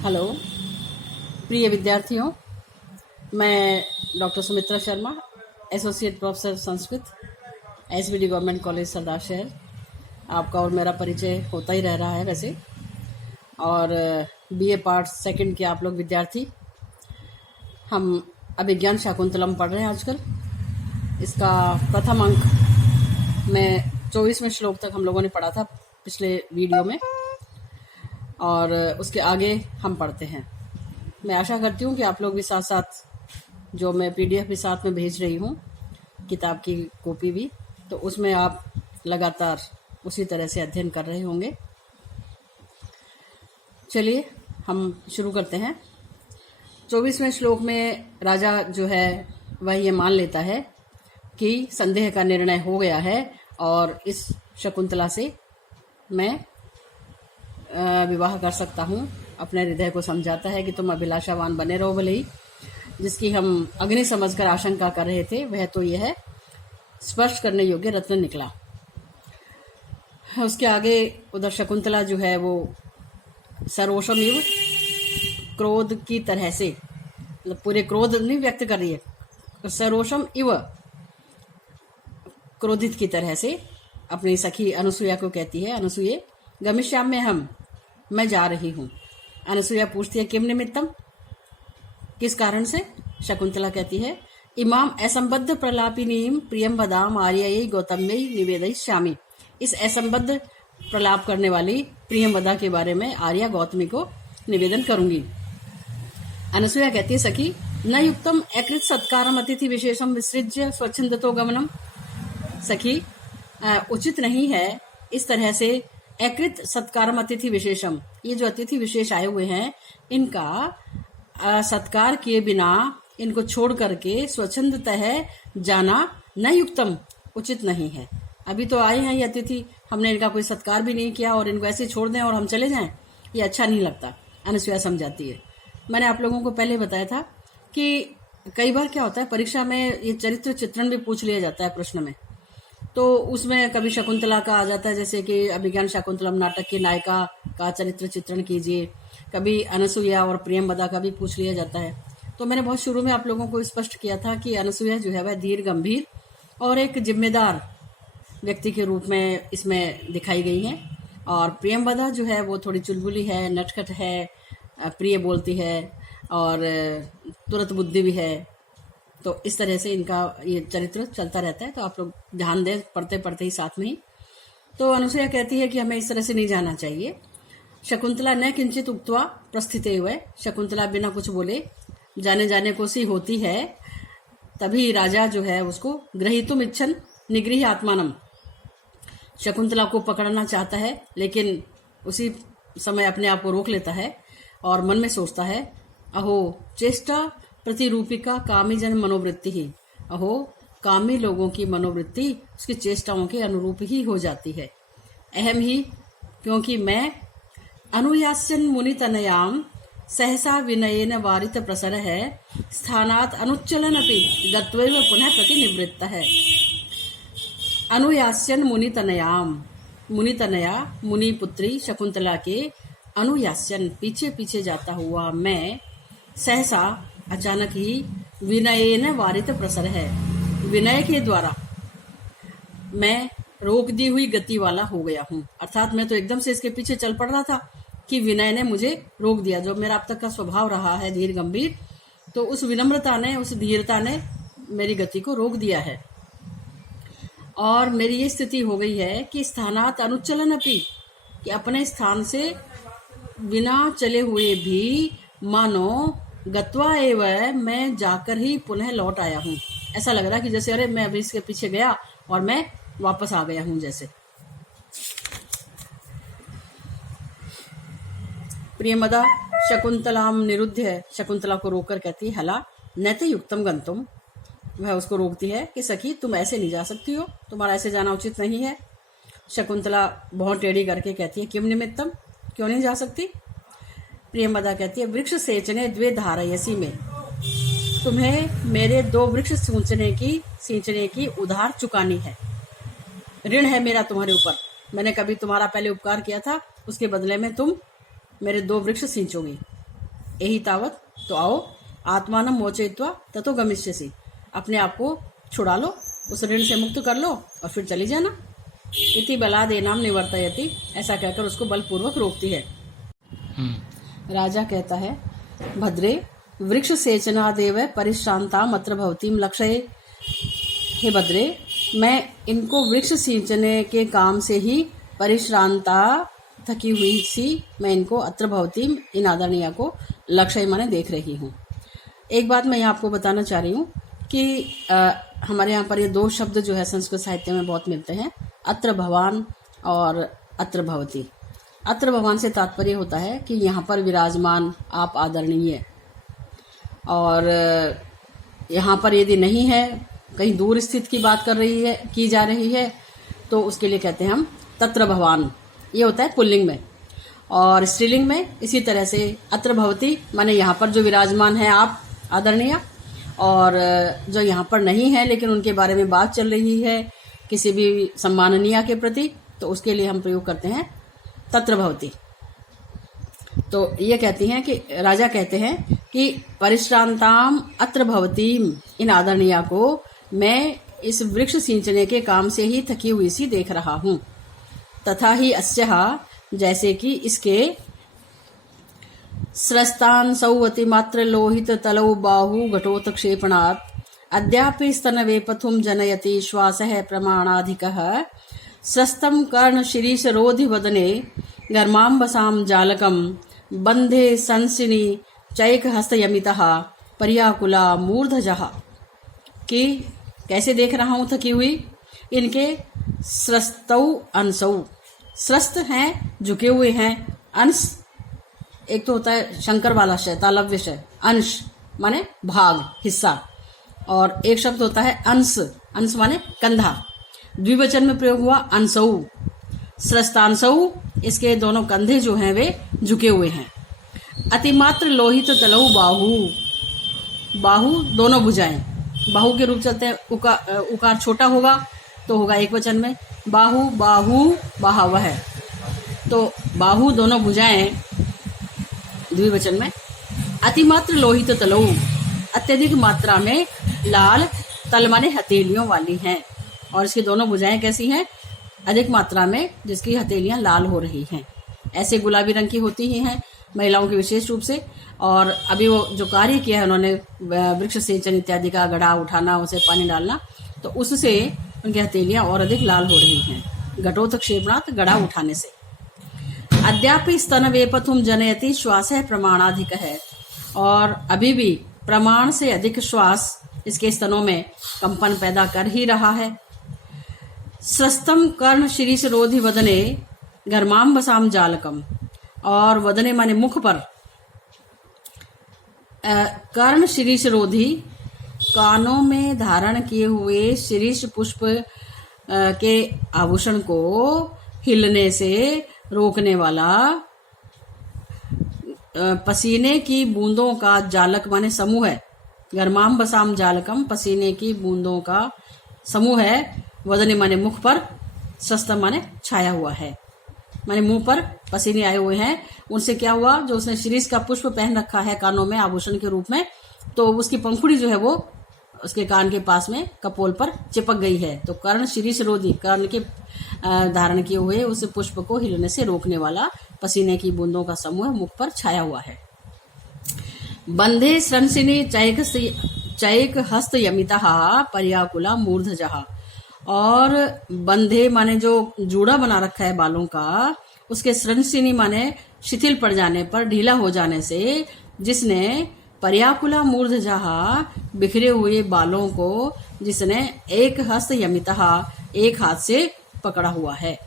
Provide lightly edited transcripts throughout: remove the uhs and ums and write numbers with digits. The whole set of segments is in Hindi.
हेलो प्रिय विद्यार्थियों, मैं doctor Sumitra Sharma, associate professor Sanskrit, SBD government college Sardarshahar. आपका और मेरा परिचय होता ही रह रहा है वैसे। और बीए पार्ट सेकंड के आप लोग विद्यार्थी, हम अभिज्ञान शाकुंतलम पढ़ रहे हैं आजकल। इसका प्रथम अंक में 24वें श्लोक तक हम लोगों ने पढ़ा था पिछले वीडियो में, और उसके आगे हम पढ़ते हैं। मैं आशा करती हूँ कि आप लोग भी साथ साथ, जो मैं पीडीएफ भी साथ में भेज रही हूँ, किताब की कॉपी भी, तो उसमें आप लगातार उसी तरह से अध्ययन कर रहे होंगे। चलिए हम शुरू करते हैं। 24वें श्लोक में राजा जो है वह ये मान लेता है कि संदेह का निर्णय हो गया है और इस शकुंतला से मैं विवाह कर सकता हूँ। अपने हृदय को समझाता है कि तुम अभिलाषावान बने रहो भले ही। जिसकी हम अग्नि समझकर आशंका कर रहे थे वह तो यह है स्पर्श करने योग्य रत्न निकला। उसके आगे उधर शकुंतला जो है वो सरोषम इव, क्रोध की तरह से, मतलब पूरे क्रोध नहीं व्यक्त कर रही है, सरोषम इव, क्रोधित की तरह से अपनी सखी अनुसुईया को कहती है, अनुसुईये गमिष्यामि हम, मैं जा रही हूँ। अनुसुईया पूछती है किम निमित्तम, किस कारण से? शकुंतला कहती है इमाम असंबद्ध प्रलापिनीम प्रियम वदाम आर्ययै गौतम्यै निवेदयिष्यामि। इस असंबद्ध प्रलाप करने वाली प्रियम वदा के बारे में आर्या गौतमी को निवेदन करूंगी। अनुसुईया कहती है सखी न युक्तम अकृत सत्कारम अतिथि विशेषम विसृज्य स्वच्छंदतो गमनम। सखी उचित नहीं है इस तरह से अकृत सत्कारम अतिथि विशेषम, ये जो अतिथि विशेष आए हुए हैं इनका सत्कार किए बिना इनको छोड़ करके स्वच्छंदतः जाना न युक्तम, उचित नहीं है। अभी तो आए हैं ये अतिथि, हमने इनका कोई सत्कार भी नहीं किया और इनको ऐसे छोड़ दें और हम चले जाएं, ये अच्छा नहीं लगता। अनुसुईया समझाती है। मैंने आप लोगों को पहले बताया था कि कई बार क्या होता है परीक्षा में ये चरित्र चित्रण भी पूछ लिया जाता है प्रश्न में, तो उसमें कभी शकुंतला का आ जाता है, जैसे कि अभिज्ञान शाकुंतलम नाटक की नायिका का चरित्र चित्रण कीजिए। कभी अनुसुईया और प्रियम वदा का भी पूछ लिया जाता है। तो मैंने बहुत शुरू में आप लोगों को स्पष्ट किया था कि अनुसुईया जो है वह धीर गंभीर और एक जिम्मेदार व्यक्ति के रूप में इसमें दिखाई गई है, और प्रियम वदा जो है वो थोड़ी चुलबुली है, नटखट है, प्रिय बोलती है और तुरंत बुद्धि भी है। तो इस तरह से इनका ये चरित्र चलता रहता है, तो आप लोग ध्यान दें पढ़ते पढ़ते ही साथ में ही। तो अनुसुईया कहती है कि हमें इस तरह से नहीं जाना चाहिए। शकुंतला न किंचित उक्त्वा प्रस्थिते हुए, शकुंतला बिना कुछ बोले जाने जाने को सी होती है। तभी राजा जो है उसको ग्रहीतुम इच्छन निगृह आत्मानम, शकुंतला को पकड़ना चाहता है लेकिन उसी समय अपने आप को रोक लेता है और मन में सोचता है अहो चेष्टा प्रतिरूपिका कामी जन मनोवृत्ति ही, अहो कामी लोगों की मनोवृत्ति उसकी चेष्टाओं के अनुरूप ही हो जाती है। अहम ही, क्योंकि मैं अनुयास्यन मुनि तनयाम सहसा विनयेन वारित प्रसर है स्थानात अनुच्चलन अपि गत्वैव पुनः प्रतिनिवृत्त है। अनुयास्यन मुनि तनयाम, मुनि तनया मुनि पुत्री शकुंतला के अनुयास्यन पीछे पीछे जाता हुआ मैं, सहसा अचानक ही, विनयेन वारित प्रसर है, विनय के द्वारा मैं रोक दी हुई गति वाला हो गया हूँ। अर्थात मैं तो एकदम से इसके पीछे चल पड़ रहा था कि विनय ने मुझे रोक दिया। जो मेरा अब तक का स्वभाव रहा है धीर गंभीर, तो उस विनम्रता ने, उस धीरता ने मेरी गति को रोक दिया है। और मेरी ये स्थिति हो गई है कि स्थानात अनुच्चलन अपि, कि अपने स्थान से बिना चले हुए भी मानो गत्वा एव, मैं जाकर ही पुनः लौट आया हूँ। ऐसा लग रहा है कि जैसे अरे मैं अभी इसके पीछे गया और मैं वापस आ गया हूँ जैसे। प्रियमदा शकुंतलाम निरुद्ध, शकुंतला को रोककर कहती है हला नैते युक्तम गंतुम, वह उसको रोकती है कि सखी तुम ऐसे नहीं जा सकती हो, तुम्हारा ऐसे जाना उचित नहीं है। शकुंतला बहुत टेढ़ी करके कहती है किम निमित्तम, क्यों नहीं जा सकती? प्रियमदा कहती है वृक्ष सेचने द्वे धारयसी में, तुम्हें मेरे 2 वृक्ष सींचने की उधार चुकानी है। ऋण है मेरा तुम्हारे ऊपर, मैंने कभी तुम्हारा पहले उपकार किया था, उसके बदले में तुम मेरे 2 वृक्ष सींचोगी। यही तावत, तो आओ आत्मानं मोचयित्वा ततो गमिष्यसि, अपने आप को छुड़ा लो, उस ऋण से मुक्त कर लो और फिर चली जाना। इति बलादेनाम निवर्तयति, ऐसा कहकर उसको बलपूर्वक रोकती है। राजा कहता है, भद्रे वृक्ष सेचनादेव परिश्रांताम अत्र भवतीम लक्षये। हे भद्रे, मैं इनको वृक्ष सींचने के काम से ही परिश्रांता, थकी हुई सी, मैं इनको अत्र भवतीम, इन आदरणीय को लक्ष्य माने देख रही हूँ। एक बात मैं यहाँ आपको बताना चाह रही हूँ कि हमारे यहाँ पर ये दो शब्द जो है संस्कृत साहित्य में बहुत मिलते हैं, अत्र भवान और अत्र भवती। अत्र भवान से तात्पर्य होता है कि यहाँ पर विराजमान आप आदरणीय, और यहाँ पर यदि नहीं है, कहीं दूर स्थित की बात की जा रही है, तो उसके लिए कहते हैं हम तत्र भवान। ये होता है पुल्लिंग में। और स्त्रीलिंग में इसी तरह से अत्र भवती माने यहाँ पर जो विराजमान है आप आदरणीय, और जो यहाँ पर नहीं है लेकिन उनके बारे में बात चल रही है किसी भी सम्माननीय के प्रति, तो उसके लिए हम प्रयोग करते हैं तत्र भवती। तो ये कहती हैं कि राजा कहते हैं कि परिश्रांताम अत्र भवतीम, इन आदरणीय को मैं इस वृक्ष सिंचने के काम से ही थकी हुई सी देख रहा हूँ। तथा ही अस्यः, जैसे कि इसके स्रस्तान सौवति मात्र लोहित तलौ बाहु घटोत्क्षेपणात् अद्यापि स्तनवे पथुम जनयति श्वासः प्रमाणाधिकः स्रस्तं कर्ण शिरीष रोधि वदने गर्माम्बसां जालकं बंधे संसिनी चैक हस्तयमितः पर्याकुला मूर्धजः। कि कैसे देख रहा हूं थकी हुई, इनके स्रस्तौ अंशौ, स्रस्त हैं झुके हुए हैं, अंश एक तो होता है शंकर वाला शय, तालव्य शय, अंश माने भाग, हिस्सा, और एक शब्द होता है अंश, अंश माने कंधा, द्विवचन में प्रयोग हुआ अंशौ, स्रस्तांशौ, इसके दोनों कंधे जो हैं वे झुके हुए हैं। अतिमात्र लोहित तलौ बाहु, बाहु दोनों भुजाएं, बाहु के रूप चलते हैं, उकार छोटा होगा तो होगा एक वचन में, बाहु बाहु बाहवह, तो बाहु दोनों भुजाएं द्विवचन में। अतिमात्र लोहित तलौ, अत्यधिक मात्रा में लाल, तल माने हथेलियों वाली हैं, और इसकी दोनों भुजाएं कैसी हैं, अधिक मात्रा में, जिसकी हथेलियां लाल हो रही हैं, ऐसे गुलाबी रंग की होती ही हैं महिलाओं की विशेष रूप से। और अभी वो जो कार्य किया है उन्होंने, वृक्ष सेचन इत्यादि का, गड़ा उठाना, उसे पानी डालना, तो उससे उनकी हथेलियां और अधिक लाल हो रही हैं, घटोत्क्षेपणात्, गड़ा उठाने से। अद्यापि स्तन वेपथुम जनयति श्वास है प्रमाणाधिक है, और अभी भी प्रमाण से अधिक श्वास इसके स्तनों में कंपन पैदा कर ही रहा है। स्रस्तम कर्ण शिरीष रोधि वदने घर्माम्बसाम जालकम, और वदने माने मुख पर, कर्ण शिरीष रोधी, कानों में धारण किए हुए शिरीष पुष्प के आभूषण को हिलने से रोकने वाला, पसीने की बूंदों का जालक माने समूह है, घर्माम्बसाम जालकम, पसीने की बूंदों का समूह है, वदने माने मुख पर, स्रस्तम माने छाया हुआ है, माने मुंह पर पसीने आए हुए हैं। उनसे क्या हुआ, जो उसने शिरीष का पुष्प पहन रखा है कानों में आभूषण के रूप में, तो उसकी पंखुड़ी जो है वो उसके कान के पास में कपोल पर चिपक गई है। तो कर्ण शिरीष रोधी, कर्ण के धारण किए हुए उस पुष्प को हिलने से रोकने वाला पसीने की बूंदों का समूह मुख पर छाया हुआ है। बंधे श्रंसिनी चैक हस्त यमिता पर्याकुला मूर्धजः, और बंधे माने जो जूड़ा बना रखा है बालों का, उसके श्रंसिनी माने शिथिल पड़ जाने पर, ढीला हो जाने से, जिसने पर्याकुला मूर्धजः, बिखरे हुए बालों को जिसने एक हस्त यमिता, एक हाथ से पकड़ा हुआ है।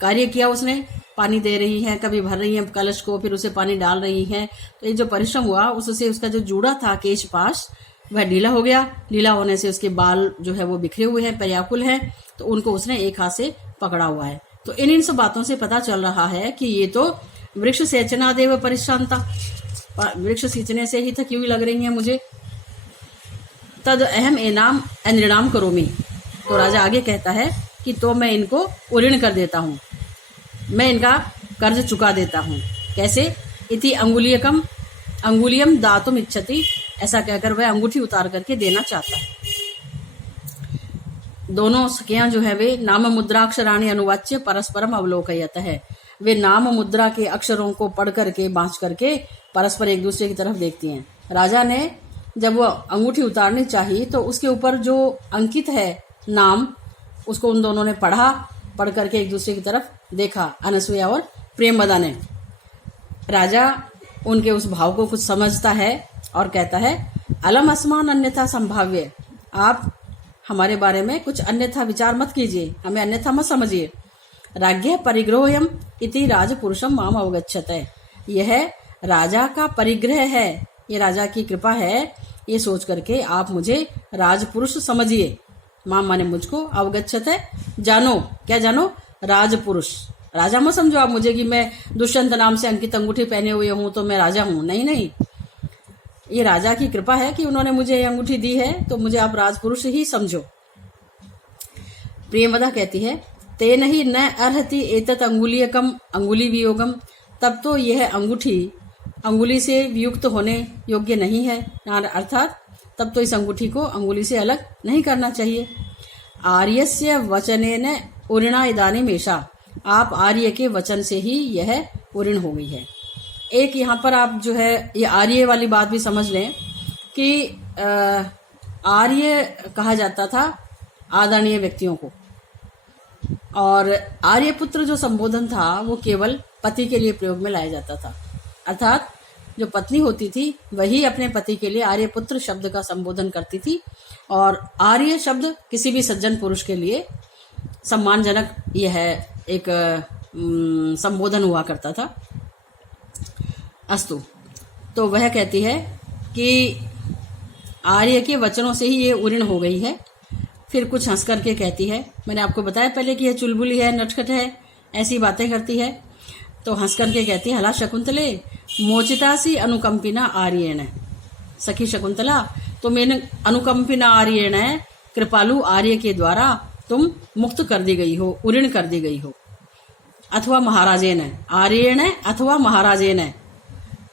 कार्य किया उसने, पानी दे रही है, कभी भर रही है कलश को, फिर उसे पानी डाल रही है, तो ये जो परिश्रम हुआ उससे उसका जो जूड़ा था केश पाश वह ढीला हो गया। ढीला होने से उसके बाल जो है वो बिखरे हुए हैं, पर्याकुल हैं, तो उनको उसने एक हाथ से पकड़ा हुआ है। तो इन सब बातों से पता चल रहा है कि ये तो वृक्ष सेचनादेव परिश्रांता, वृक्ष सींचने से ही थकी हुई लग रही है मुझे। तद अहम एनाम अनृणाम करोमि, तो राजा आगे कहता है कि तो मैं इनको उऋण कर देता हूँ, मैं इनका कर्ज चुका देता हूँ। कैसे? इति अंगुलीयकम, अंगुलियम दातुम इच्छति, ऐसा कहकर वह अंगूठी उतार करके देना चाहता है। दोनों सखियां जो है वे नाम मुद्राक्षराणि अनुवाच्य परस्परम अवलोकयत है, वे नाम मुद्रा के अक्षरों को पढ़ करके बांच करके परस्पर एक दूसरे की तरफ देखती हैं। राजा ने जब वो अंगूठी उतारनी चाहिए तो उसके ऊपर जो अंकित है नाम, उसको उन दोनों ने पढ़ करके एक दूसरे की तरफ देखा, अनसुया और प्रेमवदा ने। राजा उनके उस भाव को कुछ समझता है और कहता है, अलम अस्मान अन्यथा संभाव्य, आप हमारे बारे में कुछ अन्यथा विचार मत कीजिए, हमें अन्यथा मत समझिए। राज्ञ परिग्रहोयम इति राजपुरुषम माम अवगच्छते, यह राजा का परिग्रह है, ये राजा की कृपा है, ये सोच करके आप मुझे राजपुरुष समझिए। माम माने मुझको, अवगच्छते जानो, क्या जानो, राजपुरुष। राजा मत समझो आप मुझे कि मैं दुष्यंत नाम से अंकित अंगूठी पहने हुए हूं तो मैं राजा हूं, नहीं नहीं, ये राजा की कृपा है कि उन्होंने मुझे ये अंगूठी दी है, तो मुझे आप राजपुरुष ही समझो। प्रियवदा कहती है, तेन ही न अर्हति एतत् अंगुलीयकम अंगुली वियोगम, तब तो यह अंगूठी अंगुली से वियुक्त होने योग्य नहीं है, अर्थात तब तो इस अंगूठी को अंगुली से अलग नहीं करना चाहिए। आर्यस्य वचनेन उऋणा इदानीम एषा, आप आर्य के वचन से ही यह उऋण हो गई है। एक यहाँ पर आप जो है ये आर्य वाली बात भी समझ लें कि आर्य कहा जाता था आदरणीय व्यक्तियों को, और आर्यपुत्र जो संबोधन था वो केवल पति के लिए प्रयोग में लाया जाता था, अर्थात जो पत्नी होती थी वही अपने पति के लिए आर्यपुत्र शब्द का संबोधन करती थी, और आर्य शब्द किसी भी सज्जन पुरुष के लिए सम्मानजनक यह एक संबोधन हुआ करता था। अस्तु, तो वह कहती है कि आर्य के वचनों से ही ये उऋण हो गई है। फिर कुछ हंस करके कहती है, मैंने आपको बताया पहले कि यह चुलबुली है, नटखट है, ऐसी बातें करती है। तो हंस करके कहती है, हला शकुंतले मोचितासी अनुकंपिना आर्येण, सखी शकुंतला तुम इन अनुकंपिना आर्येण, कृपालु आर्य के द्वारा तुम मुक्त कर दी गई हो, उऋण कर दी गई हो। अथवा महाराजेन, आर्येण अथवा महाराजेन,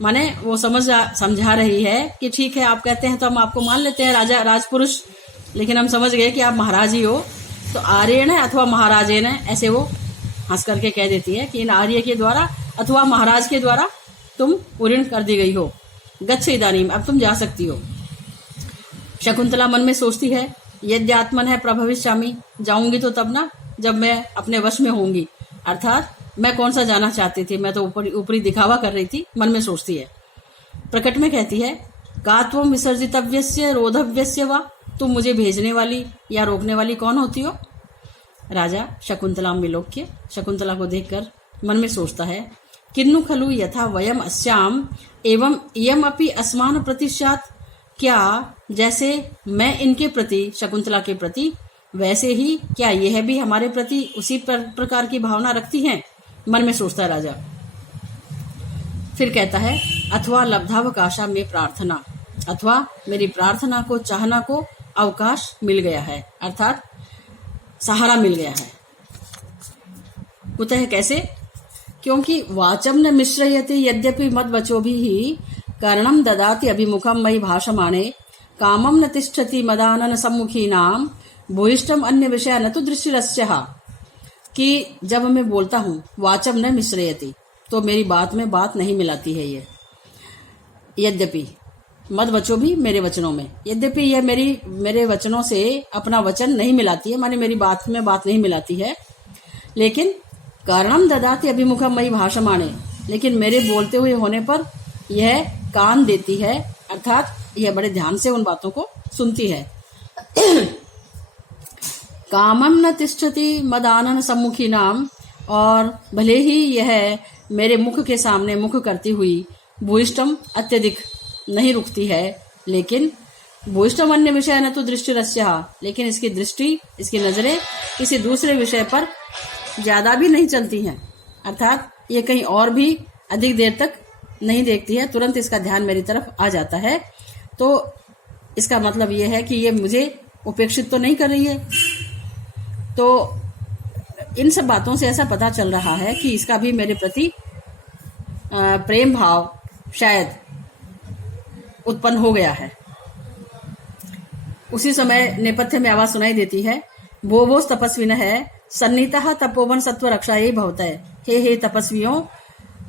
माने वो समझा रही है कि ठीक है आप कहते हैं तो हम आपको मान लेते हैं राजा राजपुरुष, लेकिन हम समझ गए कि आप महाराज ही हो, तो आर्येण अथवा महाराजेन, ऐसे वो हंस करके कह देती है कि इन आर्य के द्वारा अथवा महाराज के द्वारा तुम उऋण कर दी गई हो। गच्छ इदानीम, अब तुम जा सकती हो। शकुंतला मन में सोचती है, यद्य आत्मन है प्रभविष्यामि, जाऊंगी तो तब ना जब मैं अपने वश में होंगी, अर्थात मैं कौन सा जाना चाहती थी, मैं तो ऊपरी दिखावा कर रही थी, मन में सोचती है। प्रकट में कहती है, का त्वम विसर्जितव्यस्य रोधव्यस्य वा, तुम मुझे भेजने वाली या रोकने वाली कौन होती हो। राजा शकुंतला विलोक्य, शकुंतला को देखकर मन में सोचता है, किन्नु खलु यथा वयम अस्याम एवं इयम अपि अस्मान प्रतिशात, क्या जैसे मैं इनके प्रति, शकुंतला के प्रति, वैसे ही क्या यह भी हमारे प्रति उसी प्रकार की भावना रखती हैं, मन में सोचता है राजा। फिर कहता है, अथवा लब्धावकाशा में प्रार्थना, अथवा मेरी प्रार्थना को, चाहना को अवकाश मिल गया है, अर्थात सहारा मिल गया है। कुतः, कैसे, क्योंकि वाचम न मिश्रयते यद्यपि मद वचो भी ही कर्णम ददाति अभिमुखम मयि भाषमाणे, कामम न तिष्ठति मदानन सम्मुखी नाम भूयिष्ठम अन्य विषय न तो दृष्टिरस्यः, कि जब मैं बोलता हूँ वाचम न मिश्रयति, तो मेरी बात में बात नहीं मिलाती है ये, यद्यपि मद वचो भी, मेरे वचनों में, यद्यपि यह मेरे वचनों से अपना वचन नहीं मिलाती है, माने मेरी बात में बात नहीं मिलाती है, लेकिन कर्णम ददाति अभिमुखम मयि भाषमाणे, लेकिन मेरे बोलते हुए होने पर यह कान देती है, अर्थात यह बड़े ध्यान से उन बातों को सुनती है। कामम न तिष्ठति मदानन सम्मुखी नाम, और भले ही यह मेरे मुख के सामने मुख करती हुई भूयिष्ठम अत्यधिक नहीं रुकती है, लेकिन भूयिष्ठम अन्य विषय न तो दृष्टि रस्या, लेकिन इसकी दृष्टि, इसकी नजरें किसी दूसरे विषय पर ज्यादा भी नहीं चलती हैं, अर्थात ये कहीं और भी अधिक देर तक नहीं देखती है, तुरंत इसका ध्यान मेरी तरफ आ जाता है। तो इसका मतलब ये है कि ये मुझे उपेक्षित तो नहीं कर रही है। तो इन सब बातों से ऐसा पता चल रहा है कि इसका भी मेरे प्रति प्रेम भाव शायद उत्पन्न हो गया है। उसी समय नेपथ्य में आवाज सुनाई देती है, वो तपस्विन है सन्निहितः तपोवन सत्व रक्षा यही भवता है। हे तपस्वियों,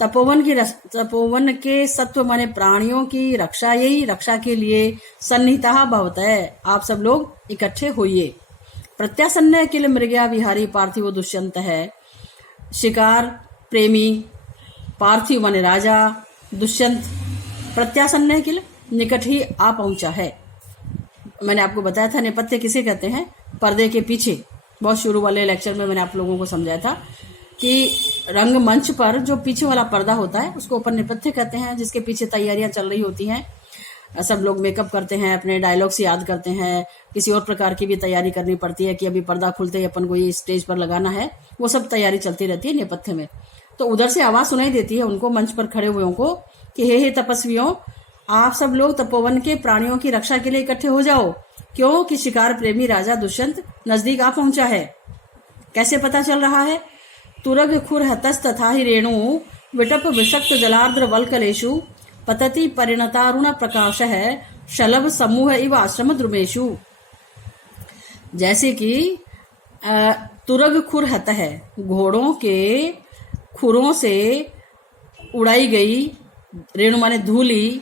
तपोवन के सत्व माने प्राणियों की रक्षा यही रक्षा के लिए सन्निहितः भवता है। आप सब लोग इकट्ठे होइए। प्रत्यासन्न किल मृग्या विहारी पार्थिव दुष्यंत है। शिकार प्रेमी पार्थिव माने राजा, दुष्यंत प्रत्यासन्न किल निकट ही आ पहुंचा है। मैंने आपको बताया था नेपथ्य किसे कहते हैं, पर्दे के पीछे। बहुत शुरू वाले लेक्चर में मैंने आप लोगों को समझाया था कि रंगमंच पर जो पीछे वाला पर्दा होता है उसको ऊपर नेपथ्य कहते हैं, जिसके पीछे तैयारियां चल रही होती हैं। सब लोग मेकअप करते हैं, अपने डायलॉग्स याद करते हैं, किसी और प्रकार की भी तैयारी करनी पड़ती है कि अभी पर्दा खुलते ही अपन को ये स्टेज पर लगाना है, वो सब तैयारी चलती रहती है नेपथ्य में। तो उधर से आवाज सुनाई देती है उनको, मंच पर खड़े हुए को, कि हे तपस्वियों, आप सब लोग तपोवन के प्राणियों की रक्षा के लिए इकट्ठे हो जाओ, क्यों कि शिकार प्रेमी राजा दुष्यंत नजदीक आ पहुंचा है। कैसे पता चल रहा है? तुरग खुर हतस तथा ही रेणु विटप विषक्त जलार्द्र वल्कलेशु पतति परिणतारुण प्रकाश है शलभ समूह इव आश्रम द्रुमेशु। जैसे कि तुरग खुर हत है, घोड़ों के खुरों से उड़ाई गई रेणु माने धूली,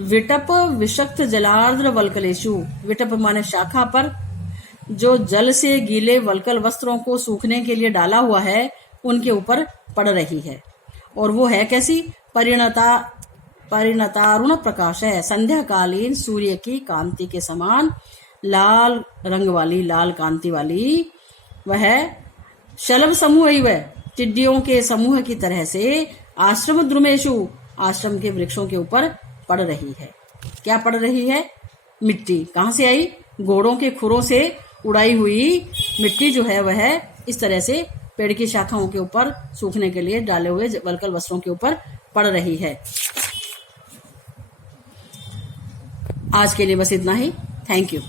विटप विषक्त जलार्द्र वल्कलेशु, विटप माने शाखा पर जो जल से गीले वल्कल वस्त्रों को सूखने के लिए डाला हुआ है उनके ऊपर पड़ रही है। और वो है कैसी? परिणतारुण प्रकाश है, संध्याकालीन सूर्य की कांति के समान लाल रंग वाली, लाल कांति वाली वह शलभ समूह ही वह टिड्डियों के समूह की तरह से आश्रम द्रुमेशु, आश्रम के वृक्षों के ऊपर पड़ रही है। क्या पड़ रही है? मिट्टी। कहां से आई? घोड़ों के खुरों से उड़ाई हुई मिट्टी जो है वह इस तरह से पेड़ की शाखाओं के ऊपर सूखने के लिए डाले हुए वल्कल वस्त्रों के ऊपर पड़ रही है। आज के लिए बस इतना ही। Thank you.